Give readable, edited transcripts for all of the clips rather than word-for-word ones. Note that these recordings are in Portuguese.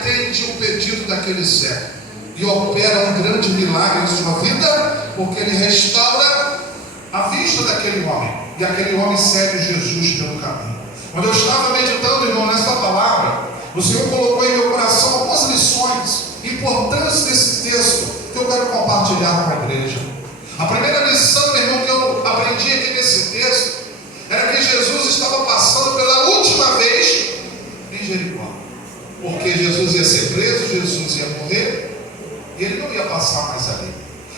atende o pedido daquele cego e opera um grande milagre em sua vida, porque ele restaura a vista daquele homem, e aquele homem segue Jesus pelo caminho. Quando eu estava meditando, irmão, nessa palavra, o Senhor colocou em meu coração algumas lições importantes desse texto que eu quero compartilhar com a igreja. A primeira lição, meu irmão, que eu aprendi aqui nesse texto era que Jesus estava passando pela última vez em Jericó, porque Jesus ia ser preso, Jesus ia morrer e ele não ia passar mais ali.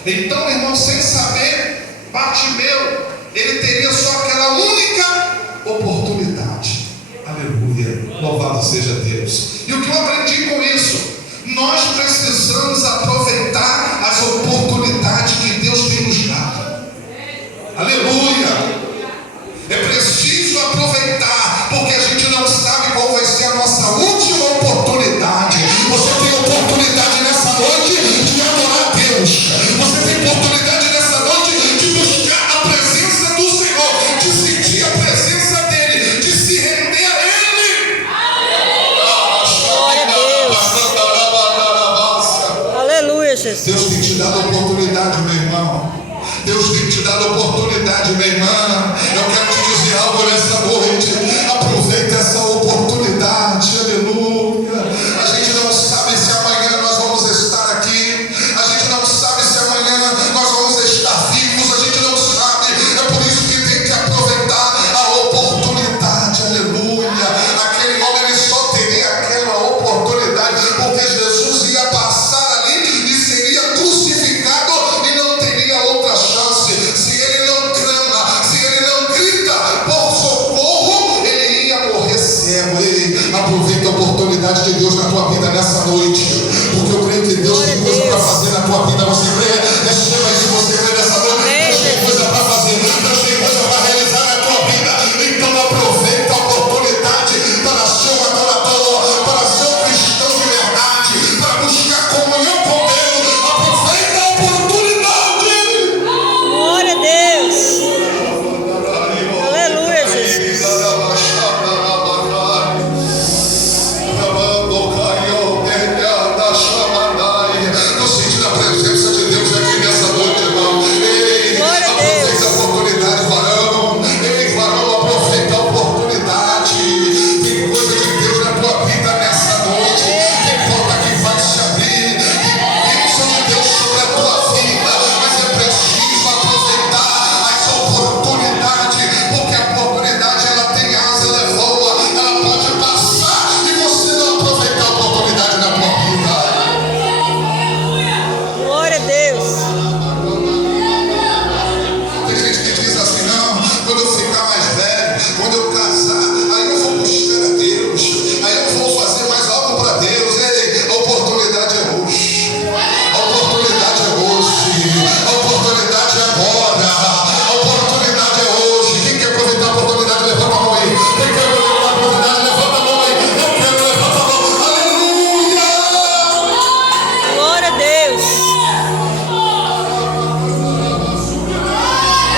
Então, irmão, sem saber, Bartimeu, ele teria só aquela única oportunidade. Aleluia, louvado seja Deus. E o que eu aprendi com isso? Nós precisamos aproveitar as oportunidades que Deus tem nos dado. Aleluia. É preciso aproveitar, porque a gente não sabe qual vai ser a nossa última oportunidade. Você tem oportunidade nessa noite de adorar a Deus. Você tem oportunidade nessa noite de buscar a presença do Senhor, de sentir a presença dEle, de se render a Ele. Glória a Deus. Aleluia, Jesus. Deus tem te dado oportunidade, meu irmão. Deus tem te dado oportunidade, minha irmã. Eu quero te dizer algo nessa noite. Aproveita essa oportunidade, aleluia. A gente não sabe se amanhã nós vamos estar aqui. A gente não sabe se amanhã nós vamos estar vivos. A gente não sabe. É por isso que tem que aproveitar a oportunidade, aleluia. Aquele homem, ele só teria aquela oportunidade porque Jesus ia passar ali e seria crucificado e não teria outra chance. Se ele não clama, se ele não grita por socorro, ele ia morrer cego. Ei, aproveita a oportunidade de Deus na tua vida nessa noite, porque eu creio que Deus tem coisa para fazer na tua vida. Você crê? Receba isso, você crê nessa noite? Deus tem coisa para fazer, Deus tem coisa para realizar na tua vida. Então aproveita a oportunidade para ser um adorador, para ser um cristão de verdade, para buscar comunhão com Deus. Aproveita a oportunidade. Glória a Deus. Aleluia, Jesus. Tô sentindo a presença de Deus aqui nessa noite, irmão. Ei, Glória a aproveita Deus. a oportunidade, varão. Ei, varão, aproveita a oportunidade. Tem coisa de Deus na tua vida nessa noite. Tem porta que vai se abrir. Tem bênção de Deus sobre a tua vida. Mas é preciso aproveitar essa oportunidade, porque a oportunidade, ela tem asa, ela voa, ela pode passar e você não aproveitar a oportunidade na tua vida. Glória a Deus. Tem gente que diz assim: não, quando eu ficar mais velho, quando eu casar, aí eu vou buscar a Deus, aí eu vou fazer mais algo para Deus. Ei, a oportunidade é hoje, a oportunidade é hoje, a oportunidade é agora, a oportunidade é hoje. Quem quer aproveitar a oportunidade, levanta a mão aí. Quem quer aproveitar a oportunidade, levanta a mão aí. Eu quero, levanta a mão. Aleluia! Glória a Deus.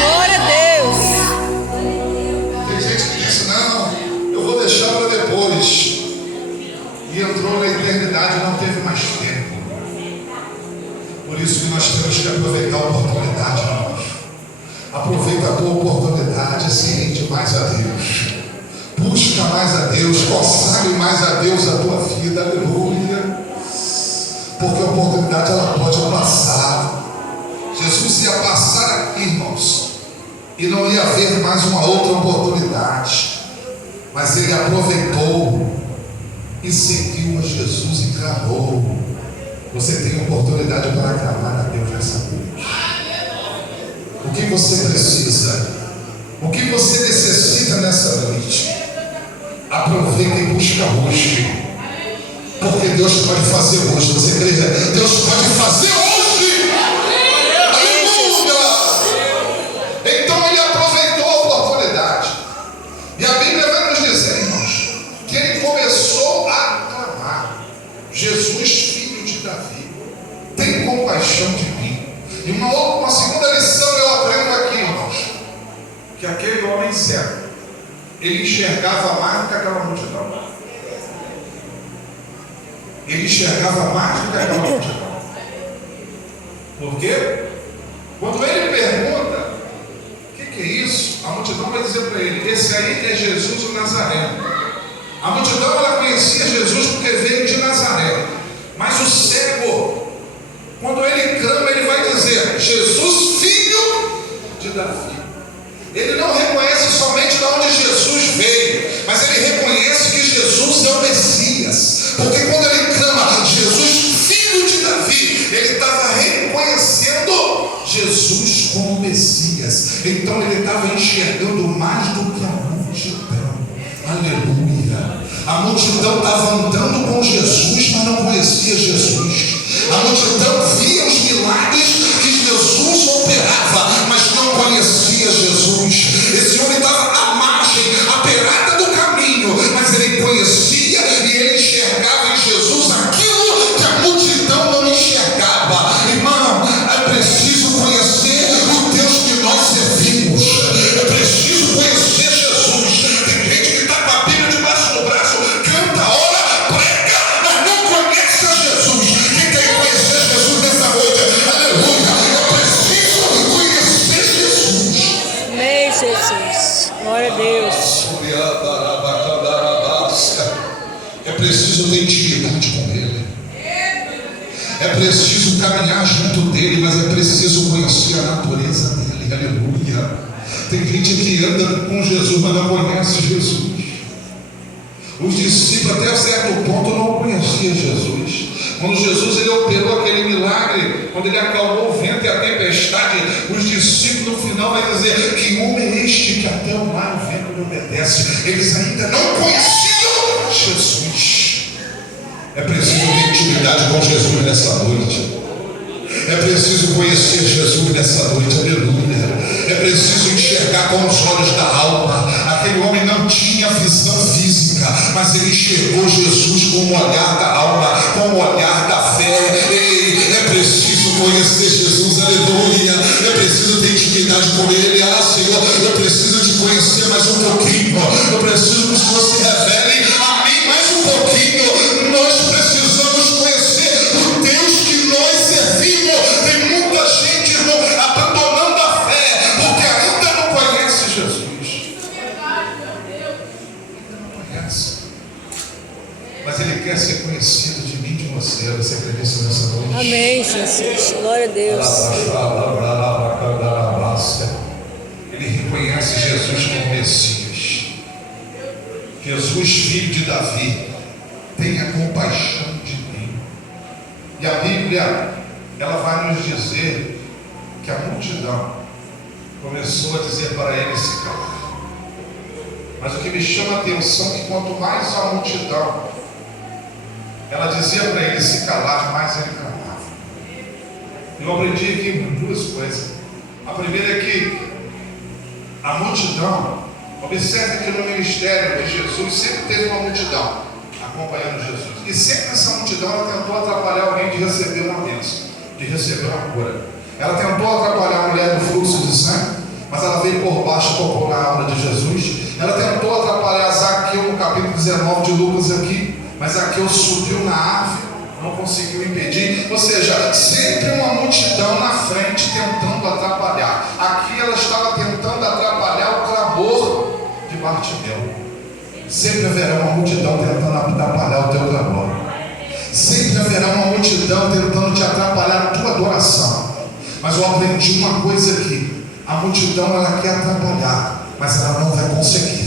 Glória a Deus. Tem gente que disse: não, eu vou deixar para depois. E entrou na eternidade e não teve mais tempo. Por isso que nós temos que aproveitar a oportunidade, irmãos. Aproveita a tua oportunidade, se rende mais a Deus. Busca mais a Deus, consagre mais a Deus a tua vida, aleluia. Porque a oportunidade, ela pode passar. Jesus ia passar aqui, irmãos, e não ia haver mais uma outra oportunidade, mas ele aproveitou e seguiu a Jesus e clamou. Você tem oportunidade para clamar a Deus nessa noite. O que você precisa? O que você necessita nessa noite? Aproveita e busca hoje, porque Deus pode fazer hoje. Você crê? Deus pode fazer hoje. Então ele aproveitou a oportunidade. E a Bíblia vai nos dizer, irmãos, que ele começou a clamar: Jesus, filho de Davi, tem compaixão de mim. E uma segunda lição eu aprendo aqui, irmãos, que aquele homem cego, ele enxergava mais do que aquela multidão. ele enxergava mais do que aquela multidão. Por quê? Quando ele pergunta, o que é isso? A multidão vai dizer para ele, esse aí é Jesus o Nazareno. A multidão ela conhecia Jesus porque veio de Nazaré. Mas o cego, quando ele clama, ele vai dizer, Jesus, filho de Davi. Ele não reconhece somente de onde Jesus veio, mas ele reconhece que Jesus é o Messias. Porque quando ele clama, Jesus, filho de Davi, ele estava reconhecendo Jesus como Messias. Então ele estava enxergando mais do que a multidão. Aleluia. A multidão estava andando com Jesus, mas não conhecia Jesus. A multidão via os milagres que Jesus operava, mas não conhecia Jesus. Esse homem estava à margem, à beirada do caminho, mas ele conhecia e ele enxergava em Jesus aquilo que a multidão não enxergava. Irmão, é preciso conhecer o Deus que nós servimos. É preciso conhecer Jesus. Tem gente que está com a Bíblia debaixo do braço, canta, ora, prega, mas não conhece a Jesus. Quem quer conhecer Jesus nessa noite? Aleluia! É preciso conhecer Jesus. Amém, Jesus. Glória a Deus. É preciso ter intimidade com Ele. É preciso caminhar junto dele, mas é preciso conhecer a natureza dele. Aleluia. Tem gente que anda com Jesus, mas não conhece Jesus. Os discípulos até certo ponto não conheciam Jesus. Quando Jesus ele operou aquele milagre, quando ele acalmou o vento e a tempestade, os discípulos no final vai dizer, que homem é este que até o mar e o vento lhe obedece. Eles ainda não conheciam Jesus. É preciso ter intimidade com Jesus nessa noite. É preciso conhecer Jesus nessa noite, aleluia. É preciso enxergar com os olhos da alma. Aquele homem não tinha visão física, mas ele enxergou Jesus com o olhar da alma, com o olhar da fé. Ei, é preciso conhecer Jesus, aleluia. É preciso ter intimidade com Ele. Ah, Senhor, eu preciso te conhecer mais um pouquinho. Eu preciso que o Senhor se revele a mim mais um pouquinho. Nós precisamos conhecer o Deus que nós servimos. Tem muita gente, irmão, abandonando a fé, porque ainda não conhece Jesus. Ainda não conhece. Mas Ele quer ser conhecido de mim e de você. Você acredita nessa noite? Amém, Jesus. Glória a Deus. Ele reconhece Jesus como Messias. Jesus, filho de Davi, tenha compaixão de mim. E a Bíblia, ela vai nos dizer que a multidão começou a dizer para ele se calar. Mas o que me chama a atenção é que quanto mais a multidão ela dizia para ele se calar, mais ele calava. Eu aprendi aqui duas coisas. A primeira é que a multidão, observe que no ministério de Jesus sempre teve uma multidão acompanhando Jesus. E sempre essa multidão ela tentou atrapalhar alguém de receber uma bênção, de receber uma cura. Ela tentou atrapalhar a mulher do fluxo de sangue, mas ela veio por baixo e tocou na alma de Jesus. Ela tentou atrapalhar Zaqueu no capítulo 19 de Lucas aqui, mas Zaqueu subiu na árvore, não conseguiu impedir. Ou seja, sempre uma multidão na frente tentando atrapalhar. Aqui ela estava tentando atrapalhar o clamor de Bartimeu. Sempre haverá uma multidão tentando atrapalhar o teu clamor. Sempre haverá uma multidão tentando te atrapalhar a tua adoração. Mas eu aprendi uma coisa aqui: a multidão ela quer atrapalhar, mas ela não vai conseguir.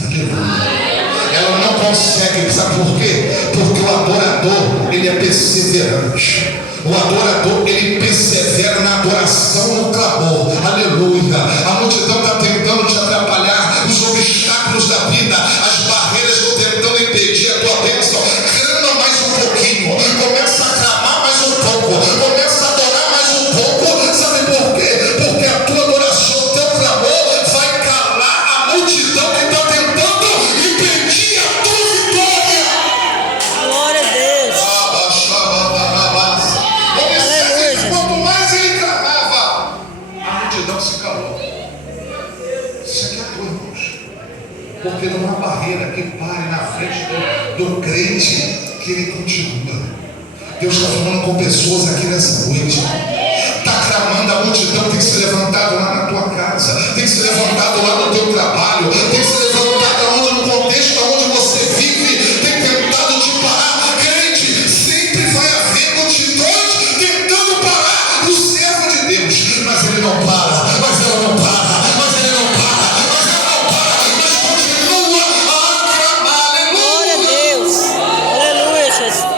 Ela não consegue, sabe por quê? Porque o adorador, ele é perseverante. O adorador, ele persevera na adoração, no clamor. Aleluia. A multidão está tentando te atrapalhar. Os obstáculos da vida, as barreiras estão tentando impedir a tua bênção. Clama mais um pouquinho. Começa a clamar mais um pouco. Começa a adorar mais um pouco. Sabe por quê? Porque a tua adoração, o teu clamor vai calar a multidão que está tentando impedir a tua vitória. Glória a Deus. Quanto mais ele clamava, a multidão se calou. Isso aqui é a tua, irmãos. Porque não há barreira que pare na frente do crente, que ele continua. Deus está falando com pessoas aqui nessa noite. Está clamando, a multidão tem que se levantar lá na tua casa, tem que se levantar lá no teu trabalho, tem que se levantar onde, no contexto onde você vive, tem tentado te parar. Crente, sempre vai haver multidões tentando parar o servo de Deus, mas ele não para, mas ela não para, mas ele não para, mas ela não para, mas continua a clamar. Glória a Deus. Aleluia, Jesus.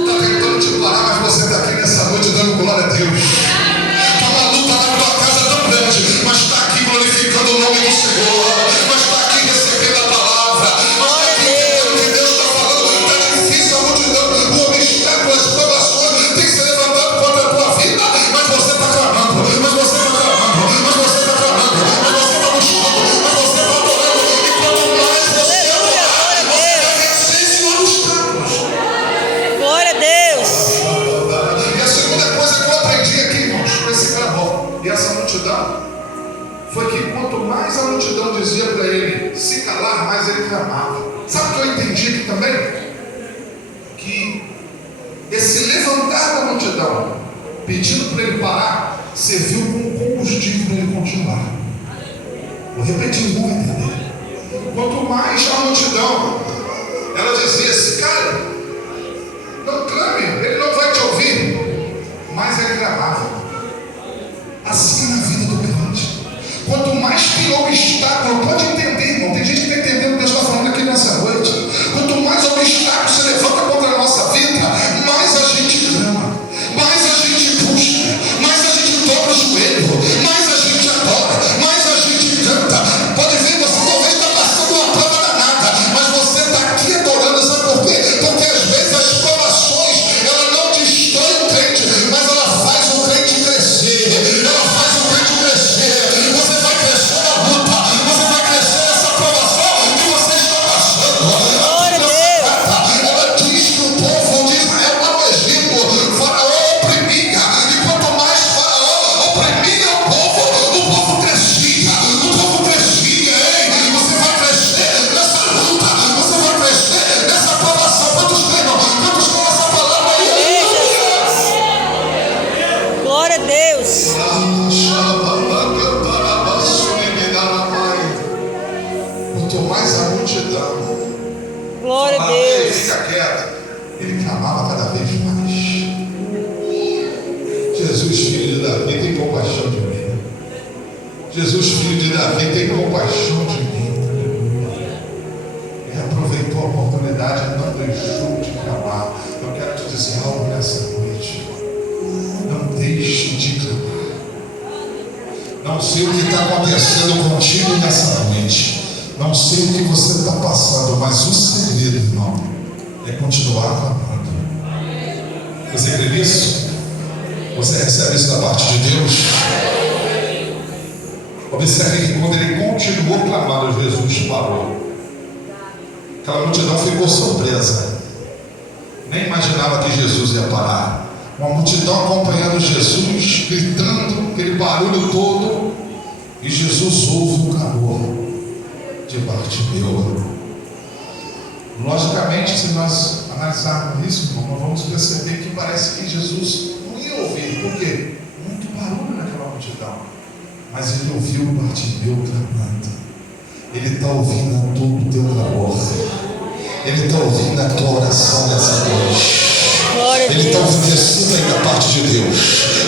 Está tentando te parar, mas você está aqui nessa noite dando glória a Deus. Está uma luta na tua casa tão grande, mas está aqui glorificando o nome do Senhor, mas está aqui recebendo a palavra, mas está aqui entendendo o que Deus está falando. Está difícil a multidão, o obstáculo, as provações tem que ser levantado contra a tua vida, mas você está clamando, mas você está clamando, mas você está clamando, mas você está buscando, mas você está adorando, e quanto mais você adorar, você vai vencer esses obstáculos. Glória a Deus. E a segunda coisa que eu aprendi aqui, irmãos, com esse clamor e essa multidão, foi que quanto mais a multidão dizia para ele se calar, mais ele clamava. Sabe o que eu entendi aqui também? Que esse levantar da multidão, pedindo para ele parar, serviu como combustível para ele continuar. Vou repetir, vou entender. Quanto mais a multidão, ela dizia: se cale, não clame, ele não vai te ouvir. Mas ele clamava. Assim é na vida do crente. Quanto mais tem obstáculo, pode entender, irmão. Tem gente que está entendendo o que Deus está falando aqui nessa noite. Quanto mais obstáculo se levanta contra a nossa vida, mais a gente clama, mais a gente busca, mais a gente dobra o joelho, mais a gente adora, mais a gente canta. Pode ver, você talvez está passando uma prova danada, mas você está aqui adorando. Sabe por quê? Porque às vezes as provações, ela não destrói o crente, mas ela faz o crente crescer. Ela faz o crente crescer. Você vai crescer na luta, você vai crescer nessa provação que você está passando. Glória a Deus. Ela diz que o povo de Israel lá no Egito, Faraó oprimia, e quanto mais Faraó oprimia o povo crescia, ei, você vai crescer nessa luta, você vai crescer nessa provação. Quantos têm essa palavra aí? Ei, Jesus. Glória a Deus. Quanto mais a multidão Glória a falava: ei, Deus. fica quieto, ele clamava cada vez mais: Jesus, filho de Davi, tem compaixão de mim. Jesus, filho de Davi, tem compaixão de mim. Ele aproveitou a oportunidade e não deixou de clamar. Eu quero te dizer algo nessa noite: não deixe de clamar. Não sei o que está acontecendo contigo nessa noite, não sei o que você está passando, mas o segredo, irmão, é continuar clamando. Você crê nisso? Você recebe isso da parte de Deus? Observe que quando ele continuou clamando, Jesus parou. Aquela multidão ficou surpresa, nem imaginava que Jesus ia parar. Uma multidão acompanhando Jesus, gritando, aquele barulho todo, e Jesus ouve o clamor de Bartimeu. Logicamente, se nós analisarmos isso, irmão, nós vamos perceber que parece que Jesus não ia ouvir. Por quê? Muito barulho naquela multidão. Mas ele ouviu Bartimeu clamando. Ele está ouvindo todo o teu clamor. Ele está ouvindo a tua oração nessa noite. Glória a Ele está Deus. oferecendo aí da parte de Deus.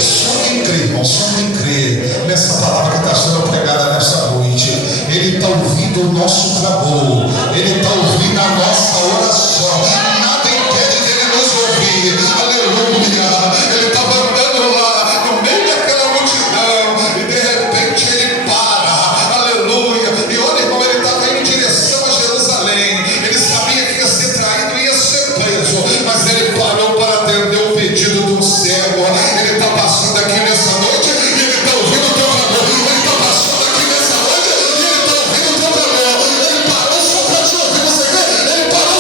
Só quem crê, irmão, só quem crê nessa palavra que está sendo pregada nessa noite, ele está ouvindo o nosso clamor, ele está ouvindo a nossa oração. Nada impede dele nos ouvir. Aleluia. Ele estava andando lá no meio daquela multidão e de repente ele para. Aleluia. E olha, irmão, ele estava indo em direção a Jerusalém. Ele sabia que ia ser traído e ia ser preso, mas ele parou para atender o pedido do cego. Ele está passando aqui nessa noite e ele está ouvindo o teu clamor. Ele está passando aqui nessa noite e ele está ouvindo o teu clamor. Ele parou só para te ouvir. Você vê? Ele parou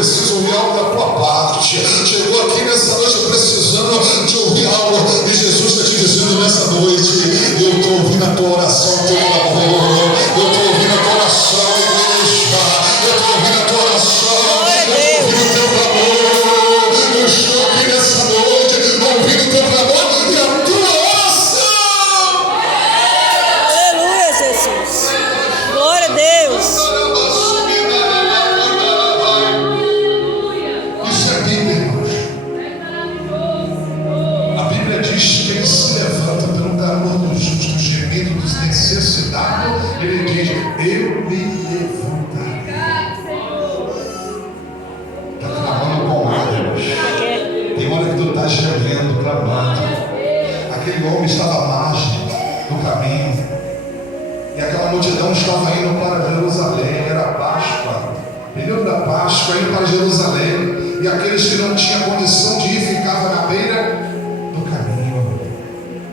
preciso ouvir algo da tua parte. Chegou aqui nessa noite precisando de ouvir algo. E Jesus está te dizendo nessa noite: eu estou ouvindo a tua oração, o teu clamor. Eu estou ouvindo a tua oração, igreja. Eu estou ouvindo a tua oração. Eu estou ouvindo o teu clamor. Eu estou aqui nessa noite ouvindo o teu clamor e a tua oração. Aleluia, Jesus. Glória a Deus. Isso é Bíblia, irmãos. A Bíblia diz que ele se levanta pelo clamor do justo, gemido dos necessitados. Ele diz: eu me levantarei. Está clamando com lágrimas. Tem hora que tu está gemendo, clamando. Aquele homem estava à margem do caminho. E aquela multidão estava indo para Jerusalém. Era Páscoa. Período da Páscoa, indo para Jerusalém. E aqueles que não tinham condição de ir ficavam na beira do caminho.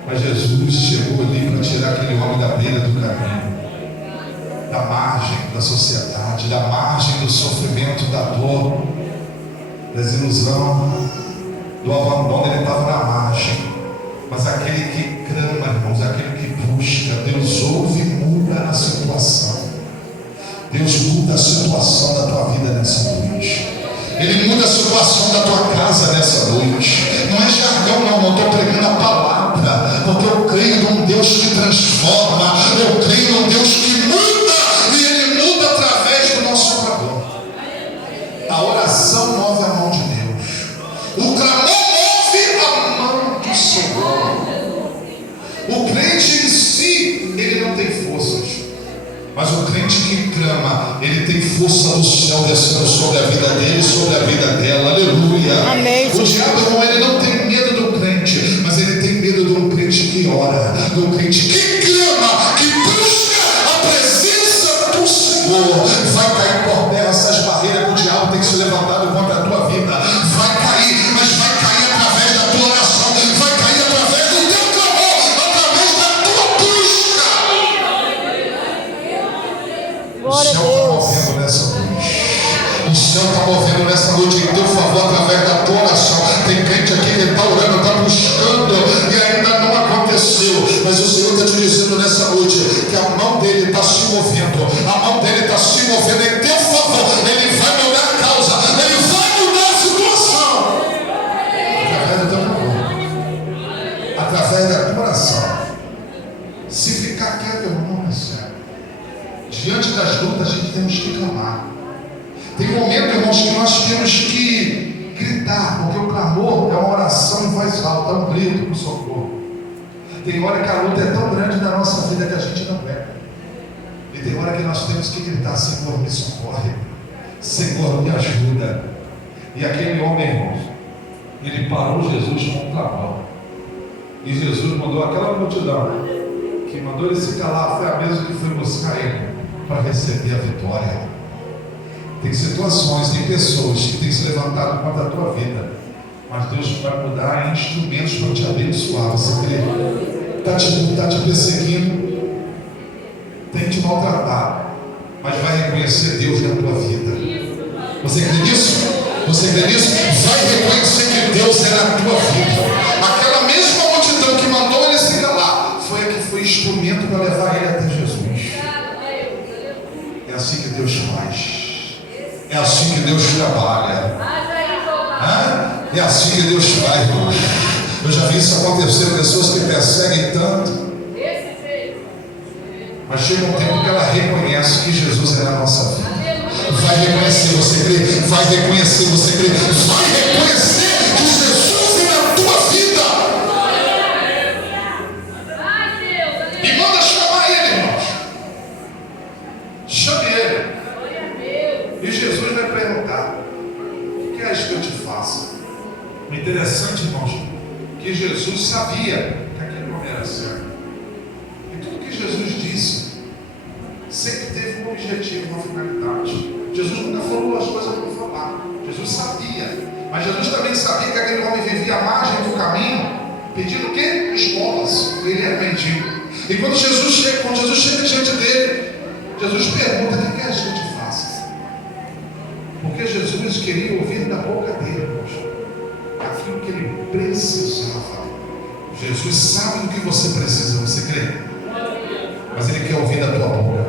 Mas Jesus chegou ali para tirar aquele homem da beira do caminho, da margem da sociedade, da margem do sofrimento, da dor, da desilusão, do abandono. Ele estava na margem. Mas aquele que clama, irmãos, aquele que busca, Deus ouve e muda a situação. Deus muda a situação da tua vida nessa noite. Ele muda a situação da tua casa nessa noite. Não é jargão, não. Eu estou pregando a palavra, porque eu creio num Deus que transforma. Eu creio num Deus que muda, e Ele muda através do nosso clamor. A oração move a mão de Deus. O clamor move a mão do Senhor. O crente em si, ele não tem forças. Mas o crente que clama, ele tem força do céu descendo sobre a vida dele, sobre a vida dela. Aleluia. Amém. O diabo, irmão, ele não tem medo do crente, mas ele tem medo de um crente que ora, de um crente que clama, que busca a presença do Senhor. Vai cair por terra essas barreiras que o diabo tem que se levantar contra a tua vida. Vai cair, mas vai cair através da tua oração. Vai cair através do teu clamor, através da tua busca. Glória a Deus. movendo nessa noite. O céu está movendo nessa noite em teu favor através da tua oração. Tem crente aqui que está orando, está buscando e ainda não aconteceu. Mas o Senhor está te dizendo nessa noite que a mão dele está se movendo. A mão dele está se movendo em teu favor. Ele vai mudar a causa. Ele vai mudar a situação. Através do teu favor. Através da tua oração. Se ficar quieto, irmão, não é sério. Diante das lutas, a gente temos que clamar. Tem um momento, irmãos, que nós temos que gritar, porque o clamor é uma oração em voz alta, é um grito para o socorro. Tem hora que a luta é tão grande na nossa vida que a gente não pega. E tem hora que nós temos que gritar: Senhor, me socorre. Senhor, me ajuda. E aquele homem, irmãos, ele parou Jesus com um clamor. E Jesus mandou aquela multidão que mandou ele se calar, foi a mesma que foi buscar ele para receber a vitória. Tem situações, tem pessoas que têm se levantado contra a tua vida, mas Deus vai mudar instrumentos para te abençoar. Você crê? Está te perseguindo, tem te maltratado, mas vai reconhecer Deus na tua vida. Você crê nisso? Você crê nisso? Vai reconhecer que Deus é na tua vida. Aquela mesma multidão que mandou ele se calar foi a que foi instrumento para levar ele até Jesus. É assim que Deus faz. É assim que Deus trabalha. É assim que Deus faz, irmãos. Eu já vi isso acontecer, pessoas que perseguem tanto, mas chega um tempo que ela reconhece que Jesus é na nossa vida. Vai reconhecer, você crê? Vai reconhecer, você crê? Vai reconhecer que Jesus é na tua vida. E manda chamar ele, irmãos. Chame ele. E Jesus vai perguntar: o que queres que eu te faça? O interessante, irmãos, que Jesus sabia que aquele homem era cego. E tudo que Jesus disse sempre teve um objetivo, uma finalidade. Jesus nunca falou as coisas para falar. Jesus sabia. Mas Jesus também sabia que aquele homem vivia à margem do caminho, pedindo o quê? Esmolas. Ele era mendigo. E quando Jesus chega diante dele, Jesus pergunta: o que queres que eu te faça? Porque Jesus Jesus queria ouvir da boca dele, aquilo que ele precisava. Jesus sabe do que você precisa, você crê? Mas ele quer ouvir da tua boca.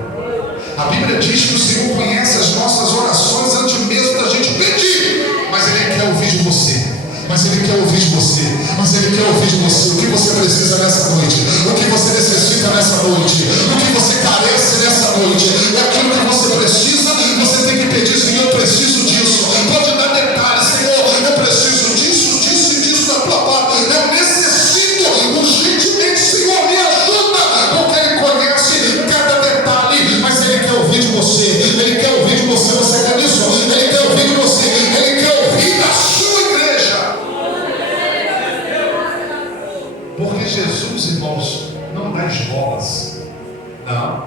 A Bíblia diz que o Senhor conhece as nossas orações antes mesmo da gente pedir, mas ele quer ouvir de você. Mas ele quer ouvir de você. Mas ele quer ouvir de você. O que você precisa nessa noite? O que você necessita nessa noite? O que você carece nessa noite? É aquilo que você precisa. Você tem que pedir: Senhor, eu preciso disso. Pode dar detalhes: Senhor, eu preciso disso, disso e disso da tua parte. Eu necessito urgentemente. Senhor, me ajuda. Porque ele conhece cada detalhe. Mas ele quer ouvir de você. Ele quer ouvir de você. Você quer isso? Ele quer ouvir de você. Ele quer ouvir da sua igreja. Porque Jesus, irmãos, não dá esmolas. Não.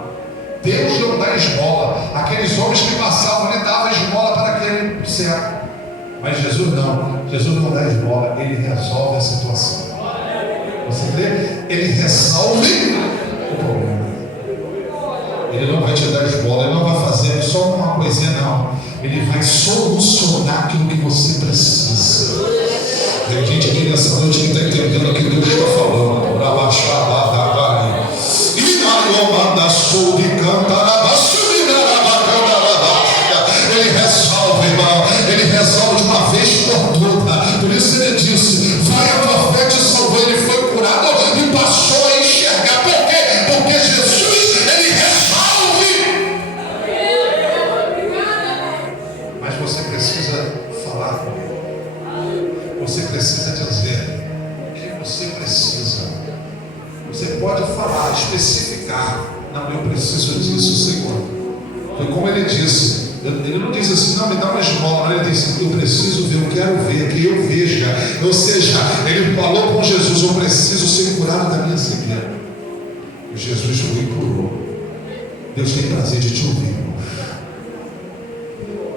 Deus não dá esmola. Aqueles homens que passavam, ele dava esmola para aquele cego. Mas Jesus não. Jesus não dá esmola. Ele resolve a situação. Você crê? Ele resolve o problema. Ele não vai te dar esmola. Ele não vai fazer só uma coisinha, não. Ele vai solucionar aquilo que você precisa. Tem gente aqui nessa noite que está entendendo o que Deus está falando. Ele resolve, irmão. Ele resolve de uma vez por toda. Por isso ele disse: vai, a tua fé te salvou. Ele foi curado e passou a enxergar. Por quê? Porque Jesus, ele resolve. Mas você precisa falar com ele. Você precisa dizer o que você precisa. Você pode falar, especificar: não, eu preciso disso, Senhor. Foi como ele disse. Ele não disse assim: não, me dá uma esmola. Ele disse: eu preciso ver, eu quero ver, que eu veja. Ou seja, ele falou com Jesus: eu preciso ser curado da minha cegueira. E Jesus foi e curou. Deus tem prazer de te ouvir, irmão.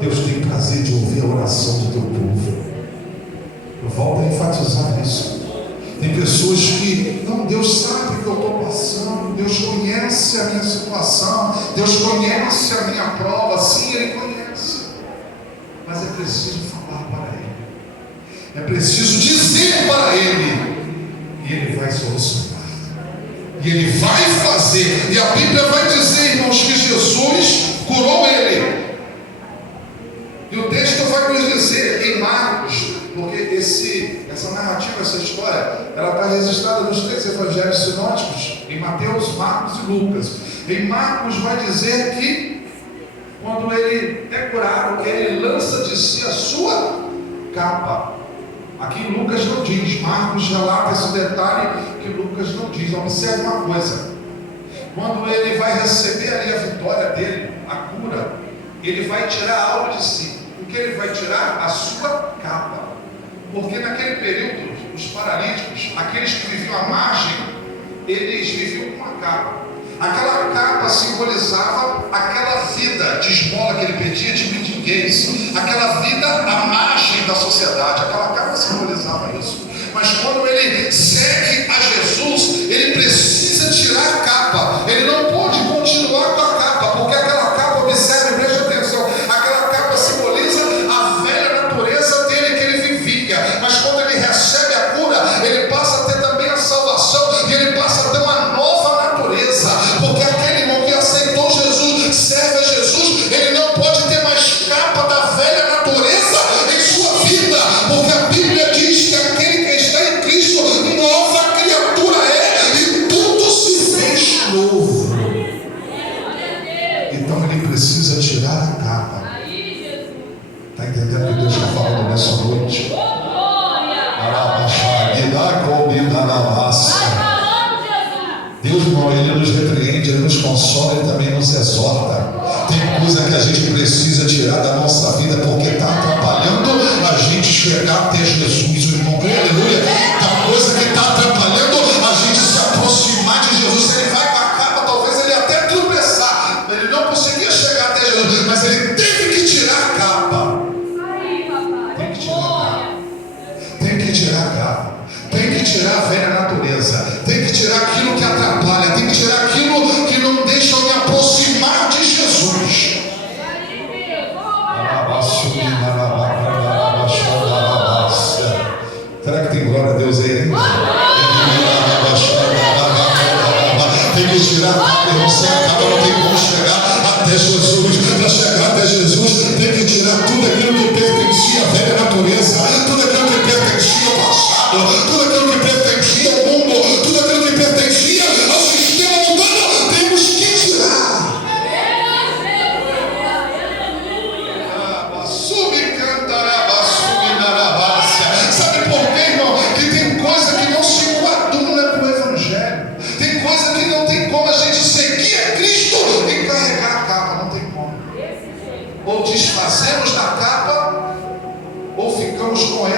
Deus tem prazer de ouvir a oração do teu povo. Eu volto a enfatizar isso. Tem pessoas que, não, Deus sabe o que eu estou passando, Deus conhece a minha situação, Deus conhece a minha prova. Sim, Ele conhece, mas é preciso falar para Ele, é preciso dizer para Ele, e Ele vai solucionar, e Ele vai fazer. E a Bíblia vai dizer, irmãos, que Jesus curou ele. E o texto vai nos dizer em Marcos, porque essa narrativa, essa história, ela está registrada nos três evangelhos sinóticos, em Mateus, Marcos e Lucas. Em Marcos vai dizer que quando ele é curado, ele lança de si a sua capa. Aqui em Lucas não diz, Marcos relata esse detalhe que Lucas não diz. Observe uma coisa: quando ele vai receber ali a vitória dele, a cura, ele vai tirar algo de si. O que ele vai tirar? A sua capa. Porque naquele período, os paralíticos, aqueles que viviam à margem, eles viviam com uma capa. Aquela capa simbolizava aquela vida de esmola que ele pedia, de mendiguez, aquela vida à margem da sociedade. Aquela capa simbolizava isso. Mas quando ele segue a Jesus, ele precisa tirar a capa. Ele não pode continuar com a capa, porque aquela capa, observe, preste atenção, aquela capa simboliza a velha natureza dele que ele vivia. Mas quando ele recebe a cura, ele passa a ter também a salvação, e ele passa a ter uma nova natureza. Porque aquele irmão que aceitou Jesus, serve a Jesus, ele não pode ter mais capa da velha natureza em sua vida, porque a Bíblia diz que aquele que está em Cristo, nova criatura é, e tudo se fez novo. Então ele precisa tirar a capa. Está entendendo o que Deus está falando nessa noite? Deus, irmão, Ele nos repreende, Ele nos consola, Ele também nos exorta. Tem coisa que a gente precisa tirar da nossa vida, porque está atrapalhando a gente chegar até Jesus, o irmão. Aleluia. Tem coisa que está atrapalhando a gente se aproximar de Jesus. Se ele vai com a capa, talvez ele até tropeçar. Ele não conseguia chegar até Jesus, mas ele teve que tirar a capa. Tem que tirar a capa. Tem que tirar a capa. Tem que tirar a velha natureza. Tem que tirar aquilo que atrapalha. Tem que tirar aquilo que não deixa eu me aproximar de Jesus. Jesus para chegar até